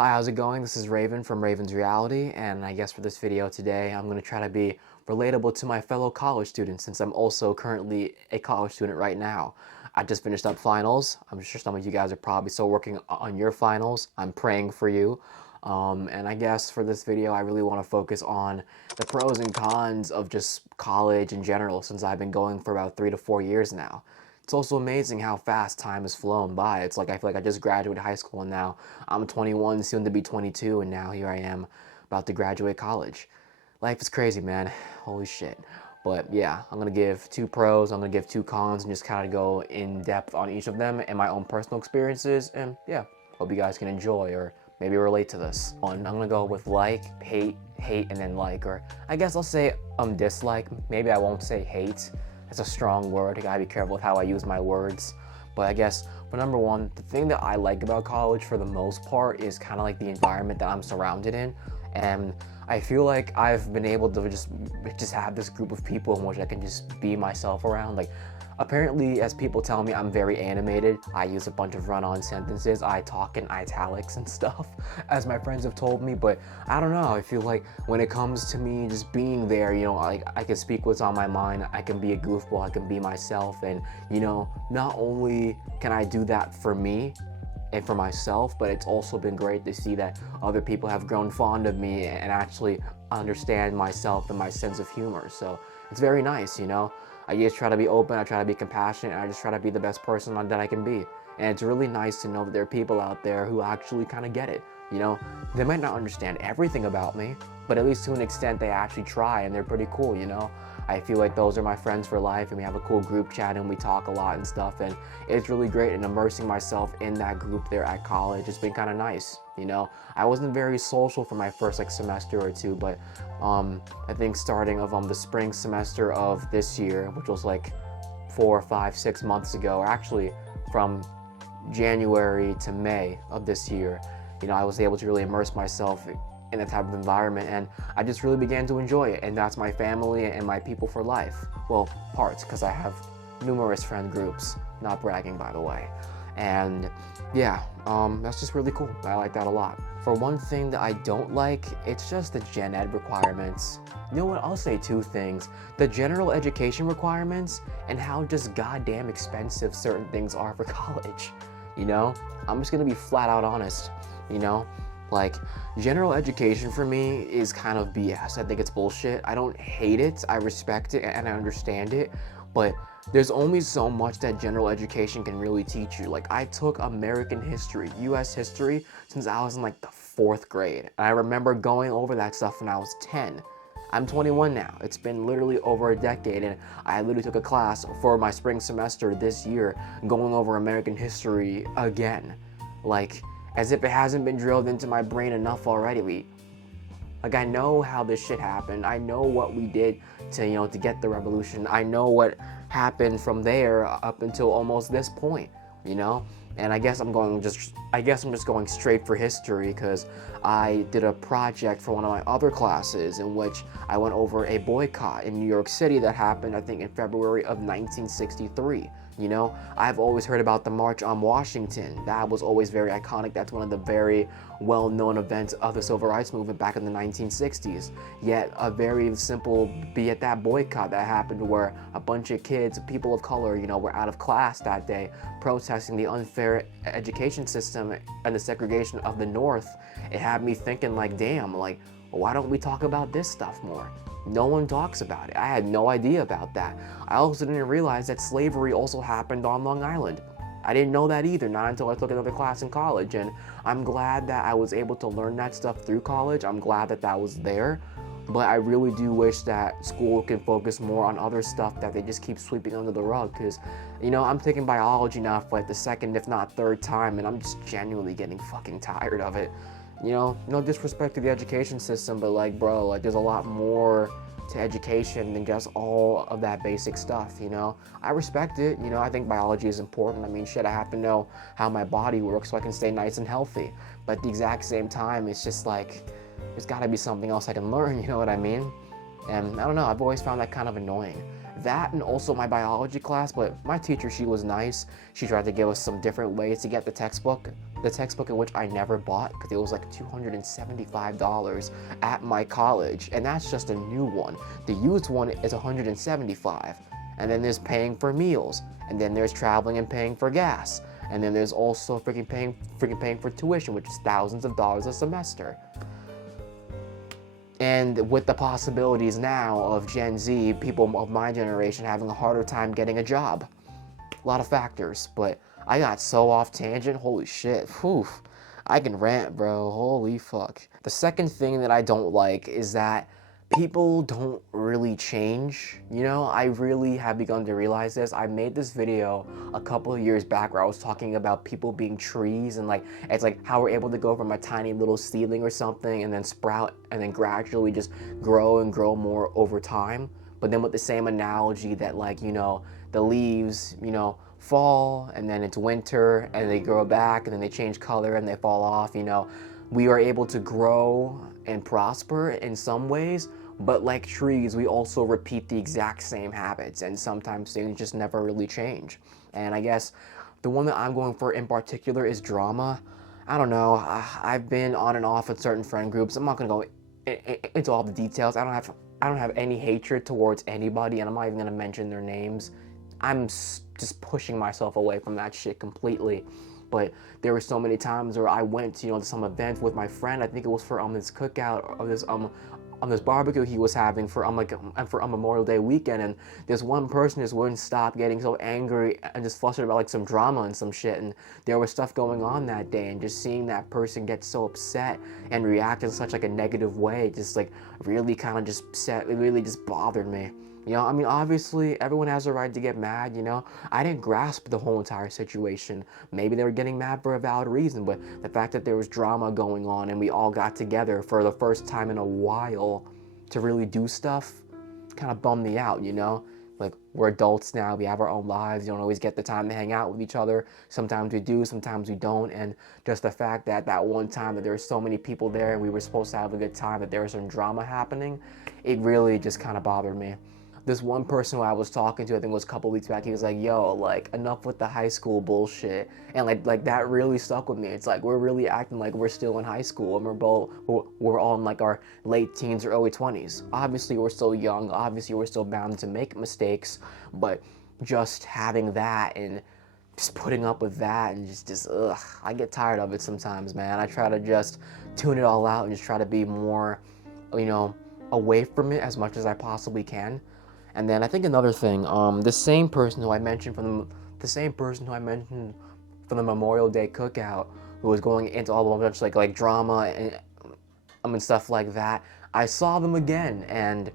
Hi, how's it going? This is Raven from Raven's Reality, and I guess for this video today, I'm going to try to be relatable to my fellow college students since I'm also currently a college student right now. I just finished up finals. I'm sure some of you guys are probably still working on your finals. I'm praying for you. And I guess for this video, I really want to focus on the pros and cons of just college in general since I've been going for about 3 to 4 years now. It's also amazing how fast time has flown by. It's like I feel like I just graduated high school and now I'm 21, soon to be 22, and now here I am about to graduate college. Life is crazy, man. Holy shit. But yeah, I'm going to give 2 pros, I'm going to give 2 cons, and just kind of go in depth on each of them and my own personal experiences. And yeah, hope you guys can enjoy or maybe relate to this. I'm going to go with like, hate, and then like, or I guess I'll say dislike. Maybe I won't say hate. It's a strong word. I gotta be careful with how I use my words. But I guess for number one, the thing that I like about college for the most part is kind of like the environment that I'm surrounded in. And I feel like I've been able to just have this group of people in which I can just be myself around. Like, apparently, as people tell me, I'm very animated. I use a bunch of run-on sentences. I talk in italics and stuff, as my friends have told me. But I don't know. I feel like when it comes to me just being there, you know, like I can speak what's on my mind. I can be a goofball. I can be myself. And, you know, not only can I do that for me and for myself, but it's also been great to see that other people have grown fond of me and actually understand myself and my sense of humor. So it's very nice, you know. I just try to be open, I try to be compassionate, and I just try to be the best person that I can be. And it's really nice to know that there are people out there who actually kind of get it. You know, they might not understand everything about me, but at least to an extent they actually try, and they're pretty cool, you know. I feel like those are my friends for life, and we have a cool group chat and we talk a lot and stuff, and it's really great. And immersing myself in that group there at college has been kind of nice, you know. I wasn't very social for my first semester or two, but I think starting of the spring semester of this year, which was like 4, 5, 6 months ago, or actually from January to May of this year, you know, I was able to really immerse myself in that type of environment, and I just really began to enjoy it. And that's my family and my people for life. Well, parts, because I have numerous friend groups, not bragging by the way. And yeah, that's just really cool. I like that a lot. For one thing that I don't like, it's just the gen ed requirements. You know what, I'll say 2 things. The general education requirements and how just goddamn expensive certain things are for college. You know, I'm just gonna be flat out honest, you know. Like, general education for me is kind of BS. I think it's bullshit. I don't hate it. I respect it and I understand it. But there's only so much that general education can really teach you. Like, I took American history, US history, since I was in like the 4th grade. And I remember going over that stuff when I was 10. I'm 21 now. It's been literally over a decade, and I literally took a class for my spring semester this year going over American history again. Like, as if it hasn't been drilled into my brain enough already. Like, I know how this shit happened. I know what we did to, you know, to get the revolution. I know what happened from there up until almost this point, you know? And I guess I'm just going straight for history because I did a project for one of my other classes in which I went over a boycott in New York City that happened, I think, in February of 1963. You know, I've always heard about the March on Washington. That was always very iconic. That's one of the very well-known events of the Civil Rights Movement back in the 1960s. Yet a very simple, be it that boycott that happened where a bunch of kids, people of color, you know, were out of class that day protesting the unfair education system and the segregation of the North. It had me thinking, like, damn, like, why don't we talk about this stuff more? No one talks about it. I had no idea about that. I also didn't realize that slavery also happened on Long Island. I didn't know that either, not until I took another class in college, and I'm glad that I was able to learn that stuff through college. I'm glad that that was there, but I really do wish that school can focus more on other stuff that they just keep sweeping under the rug, because, you know, I'm taking biology now for like the 2nd, if not 3rd time, and I'm just genuinely getting fucking tired of it. You know, no disrespect to the education system, but like, bro, like, there's a lot more to education than just all of that basic stuff, you know? I respect it, you know, I think biology is important. I mean, shit, I have to know how my body works so I can stay nice and healthy. But at the exact same time, it's just like, there's gotta be something else I can learn, you know what I mean? And I don't know, I've always found that kind of annoying. That and also my biology class, but my teacher, she was nice. She tried to give us some different ways to get the textbook. The textbook in which I never bought because it was like $275 at my college, and that's just a new one. The used one is $175, and then there's paying for meals, and then there's traveling and paying for gas, and then there's also freaking paying for tuition, which is thousands of dollars a semester. And with the possibilities now of Gen Z, people of my generation having a harder time getting a job. A lot of factors, but I got so off tangent, holy shit, whew. I can rant, bro, holy fuck. The second thing that I don't like is that people don't really change. You know, I really have begun to realize this. I made this video a couple of years back where I was talking about people being trees, and like, it's like how we're able to go from a tiny little seedling or something and then sprout and then gradually just grow and grow more over time. But then with the same analogy that, like, you know, the leaves, you know, fall and then it's winter and they grow back and then they change color and they fall off, you know. We are able to grow and prosper in some ways, but like trees, we also repeat the exact same habits, and sometimes things just never really change. And I guess the one that I'm going for in particular is drama. I don't know, I've been on and off with certain friend groups. I'm not gonna go into all the details. I don't have any hatred towards anybody, and I'm not even gonna mention their names. I'm just pushing myself away from that shit completely. But there were so many times where I went, you know, to some event with my friend. I think it was for this cookout or this barbecue he was having for Memorial Day weekend, and this one person just wouldn't stop getting so angry and just flustered about like some drama and some shit, and there was stuff going on that day, and just seeing that person get so upset and react in such like a negative way just like really kind of just it really just bothered me. You know, I mean, obviously, everyone has a right to get mad, you know. I didn't grasp the whole entire situation. Maybe they were getting mad for a valid reason, but the fact that there was drama going on and we all got together for the first time in a while to really do stuff kind of bummed me out, you know. Like, we're adults now, we have our own lives, you don't always get the time to hang out with each other. Sometimes we do, sometimes we don't, and just the fact that that one time that there were so many people there and we were supposed to have a good time, that there was some drama happening, it really just kind of bothered me. This one person who I was talking to, I think it was a couple weeks back, he was like, yo, like, enough with the high school bullshit. And like that really stuck with me. It's like, we're really acting like we're still in high school, and we're all in like our late teens or early 20s. Obviously, we're still young. Obviously, we're still bound to make mistakes, but just having that and just putting up with that and just ugh, I get tired of it sometimes, man. I try to just tune it all out and just try to be more, you know, away from it as much as I possibly can. And then I think another thing, the same person who I mentioned from the Memorial Day cookout, who was going into all the bunch like drama and stuff like that, I saw them again, and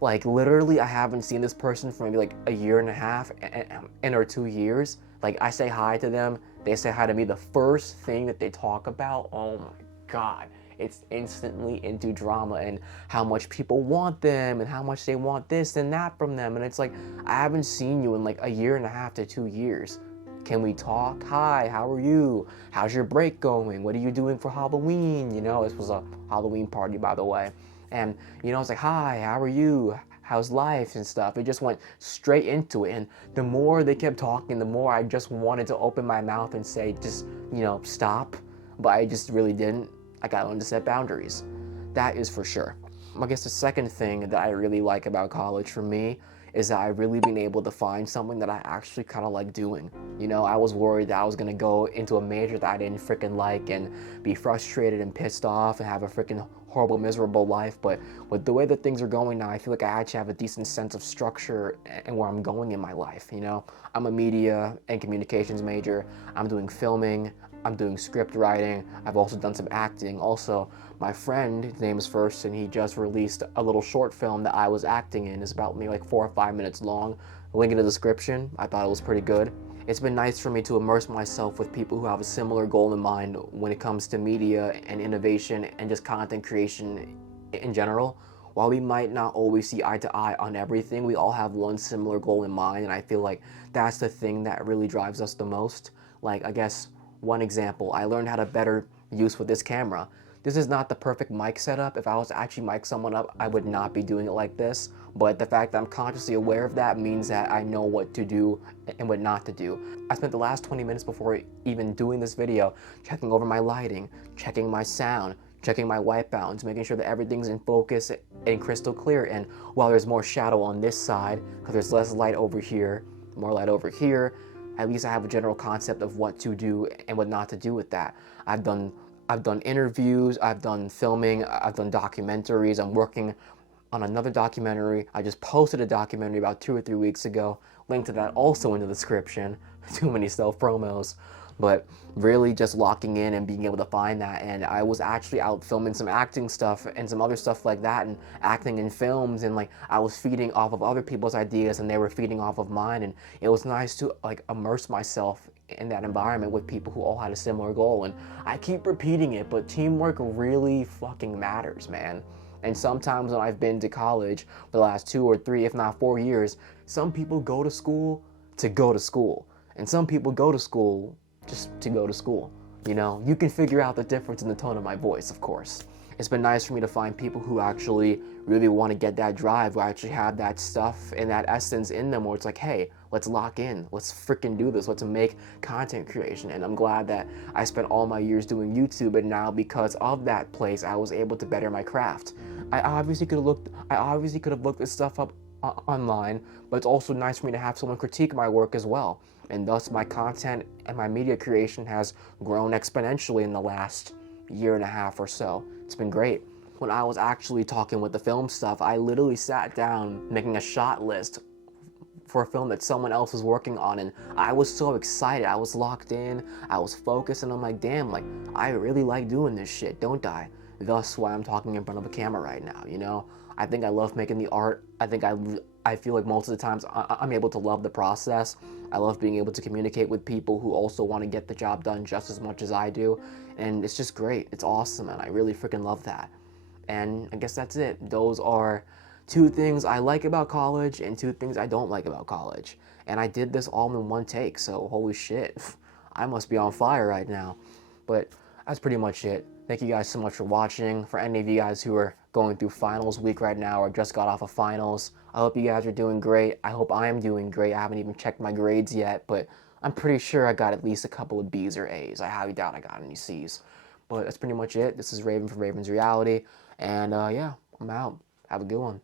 like literally I haven't seen this person for maybe like a year and a half or 2 years. Like, I say hi to them, they say hi to me. The first thing that they talk about, oh my god, it's instantly into drama and how much people want them and how much they want this and that from them. And it's like, I haven't seen you in like a year and a half to 2 years. Can we talk? Hi, how are you? How's your break going? What are you doing for Halloween? You know, this was a Halloween party, by the way. And, you know, it's like, hi, how are you? How's life and stuff? It just went straight into it. And the more they kept talking, the more I just wanted to open my mouth and say, just, you know, stop. But I just really didn't. I gotta learn to set boundaries. That is for sure. I guess the second thing that I really like about college for me is that I've really been able to find something that I actually kind of like doing. You know, I was worried that I was gonna go into a major that I didn't freaking like and be frustrated and pissed off and have a freaking horrible, miserable life. But with the way that things are going now, I feel like I actually have a decent sense of structure and where I'm going in my life, you know? I'm a media and communications major. I'm doing filming. I'm doing script writing. I've also done some acting. Also, my friend, his name is First, and he just released a little short film that I was acting in. It's about maybe like 4 or 5 minutes long. Link in the description. I thought it was pretty good. It's been nice for me to immerse myself with people who have a similar goal in mind when it comes to media and innovation and just content creation in general. While we might not always see eye to eye on everything, we all have one similar goal in mind, and I feel like that's the thing that really drives us the most. Like, I guess one example, I learned how to better use with this camera. This is not the perfect mic setup. If I was to actually mic someone up, I would not be doing it like this. But the fact that I'm consciously aware of that means that I know what to do and what not to do. I spent the last 20 minutes before even doing this video checking over my lighting, checking my sound, checking my white balance, making sure that everything's in focus and crystal clear. And while there's more shadow on this side, because there's less light over here, more light over here, at least I have a general concept of what to do and what not to do with that. I've done interviews, I've done filming, I've done documentaries. I'm working on another documentary. I just posted a documentary about 2 or 3 weeks ago. Link to that also in the description. Too many self-promos. But really just locking in and being able to find that. And I was actually out filming some acting stuff and some other stuff like that, and acting in films, and like I was feeding off of other people's ideas and they were feeding off of mine, and it was nice to like immerse myself in that environment with people who all had a similar goal. And I keep repeating it, but teamwork really fucking matters, man. And sometimes when I've been to college for the last 2 or 3, if not 4 years, some people go to school to go to school. And some people go to school just to go to school. You know, you can figure out the difference in the tone of my voice, of course. It's been nice for me to find people who actually really want to get that drive, who actually have that stuff and that essence in them where it's like, hey, let's lock in, let's freaking do this, let's make content creation. And I'm glad that I spent all my years doing YouTube, and now because of that place, I was able to better my craft. I obviously could have looked this stuff up online, but it's also nice for me to have someone critique my work as well. And thus my content and my media creation has grown exponentially in the last 1.5 years or so. It's been great. When I was actually talking with the film stuff, I literally sat down making a shot list for a film that someone else was working on, and I was so excited. I was locked in, I was focused, and I'm like, damn, like, I really like doing this shit, don't I? Thus why I'm talking in front of a camera right now, you know? I think I love making the art. I feel like most of the times I'm able to love the process. I love being able to communicate with people who also want to get the job done just as much as I do. And it's just great. It's awesome, and I really freaking love that. And I guess that's it. Those are 2 things I like about college and 2 things I don't like about college. And I did this all in one take, so holy shit. I must be on fire right now. But that's pretty much it. Thank you guys so much for watching. For any of you guys who are going through finals week right now or just got off of finals, I hope you guys are doing great. I hope I am doing great. I haven't even checked my grades yet, but I'm pretty sure I got at least a couple of B's or A's. I highly doubt I got any C's. But that's pretty much it. This is Raven from Raven's Reality. And yeah, I'm out. Have a good one.